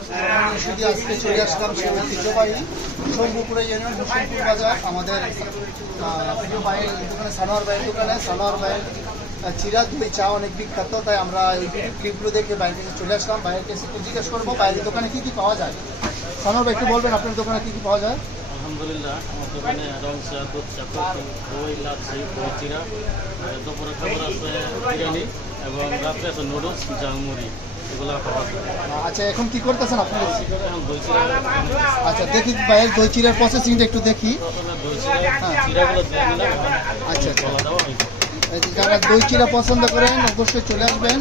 শুধু আজকে চলে আসলাম সেই ঐতিহ্যবাহী শম্ভুপুরে ইউনিয়ন হোসেনপুর বাজার। আমাদের প্রিয় দোকানে সানোয়ার ভাইয়ের দোকানে। সানোয়ার ভাইয়ের আহ, চিরা দই চা অনেক বিখ্যাত তাই আমরা ক্লিপগুলো দেখে বাইরের কাছে চলে আসলাম। বাইরের কাছে একটু জিজ্ঞেস করব বাইরের দোকানে কী কী পাওয়া যায়? সানোয়ার ভাই একটু বলবেন আপনার দোকানে কী কী পাওয়া যায়? আলহামদুলিল্লাহ আমার দোকানে রং চা দুধ চা কফি দই লাচ্ছি দই চিরা দুপুরে খাবার আছে বিরিয়ানি এবং রাত্রে আছে নুডলস জালমুড়ি এগুলো আচ্ছা এখন কি করতেছেন আপনারা? চিরা আচ্ছা দেখি ভাইয়ের দই চিরার প্রসেসিংটা একটু দেখি। দিলাম আচ্ছা আচ্ছা। যারা দই চিরা পছন্দ করেন অবশ্যই চলে আসবেন।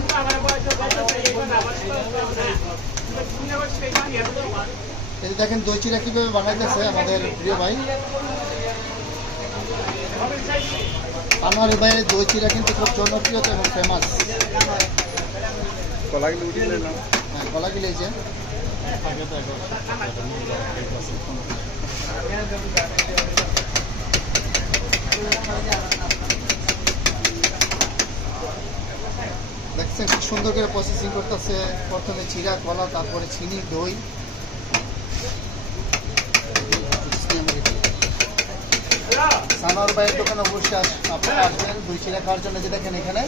এই দেখেন দই চিরা কীভাবে বানাইতেছে আমাদের প্রিয় ভাই। আনোয়ারি ভাইয়ের দই চিরা কিন্তু খুব জনপ্রিয় এবং ফেমাস কলাগুলো উঠিয়ে নিলাম। হ্যাঁ গলা গিলে এই যে। দেখছেন খুব সুন্দর করে প্রসেসিং করতেছে। প্রথমে চিরা কলা, তারপরে চিনি, দই। সানোয়ার ভাইয়ের দোকানে অবশ্যই আপনারা আসবেন। দই চিরা খাওয়ার জন্য যে দেখেন এখানে।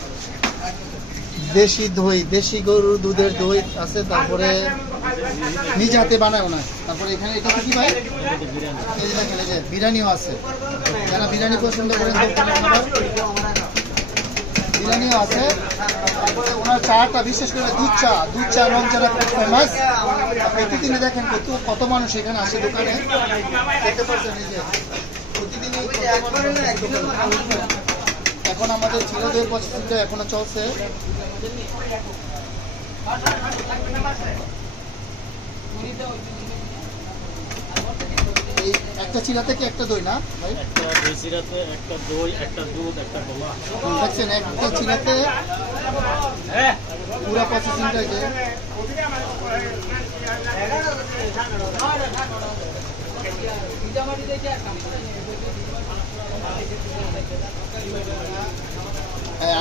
দেশি দই, দেশি গরুর দুধের দই আছে, তারপরে নিজ হাতে বানায় না তারপরে এখানে এটা কি ভাই? বিরিয়ানিও আছে। যারা বিরিয়ানি পছন্দ করেন বিরিয়ানিও আছে। তারপরে ওনার চাটা, বিশেষ করে দুধ চা দুধ চা রং চাটা খুব ফেমাস প্রতিদিনে দেখেন কত কত মানুষ এখানে আসে দোকানে। দেখতে পাচ্ছেন এই যে কত মানুষ আসে দোকানে। এখন আমাদের ছিল দইয়ের প্রসেসিংটা এখনও চলছে। এই একটা চিরা থেকে একটা দই না ভাই? একটা দই চিরাতে একটা দই একটা দুধ একটা গোলা দেখছেন একটা চিরাতে পুরো প্রসেসিংটা যে।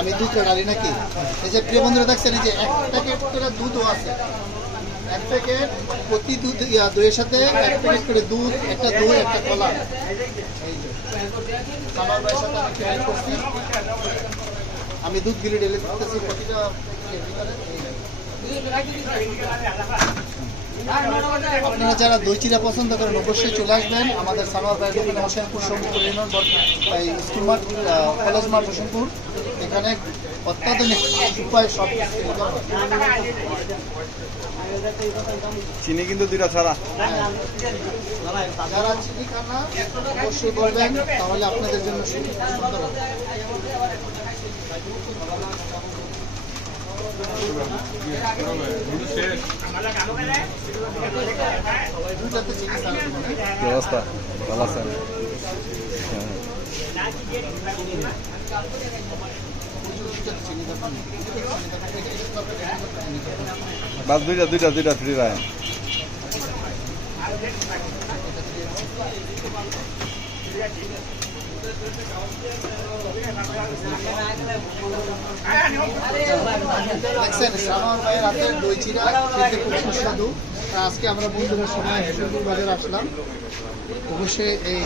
আমি দুধ ডালি নাকি? এই যে প্রিয় বন্ধুরা দেখছেন এই যে এক প্যাকেট করে দুধও আছে। এক প্যাকেট প্রতি দুধ ইয়া, দইয়ের সাথে এক প্যাকেট করে দুধ একটা দই একটা কলা। আমি দুধ গিলে ঢেলে দিতেছি প্রতিটা আপনারা যারা দই চিরা পছন্দ করেন অবশ্যই চলে আসবেন। আমাদের সানোয়ার ভাইয়ের হোসেনপুর সমুদ্র ইউনিয়ন স্কুল মাঠ কলেজ মাঠ হোসেনপুর। এখানে অত্যাধুনিক উপায় সব। চিনি কিন্তু দুইটা ছাড়া। যারা চিনি খান না অবশ্যই বলবেন তাহলে আপনাদের জন্য অবস্থা ভালো আছেন বাস দুইটা দুইটা দুইটা ফ্রি রায়। খুব সুস্বাদু। আজকে আমরা বন্ধুদের সময় হোসেনপুর বাজারে আসলাম। অবশ্যই এই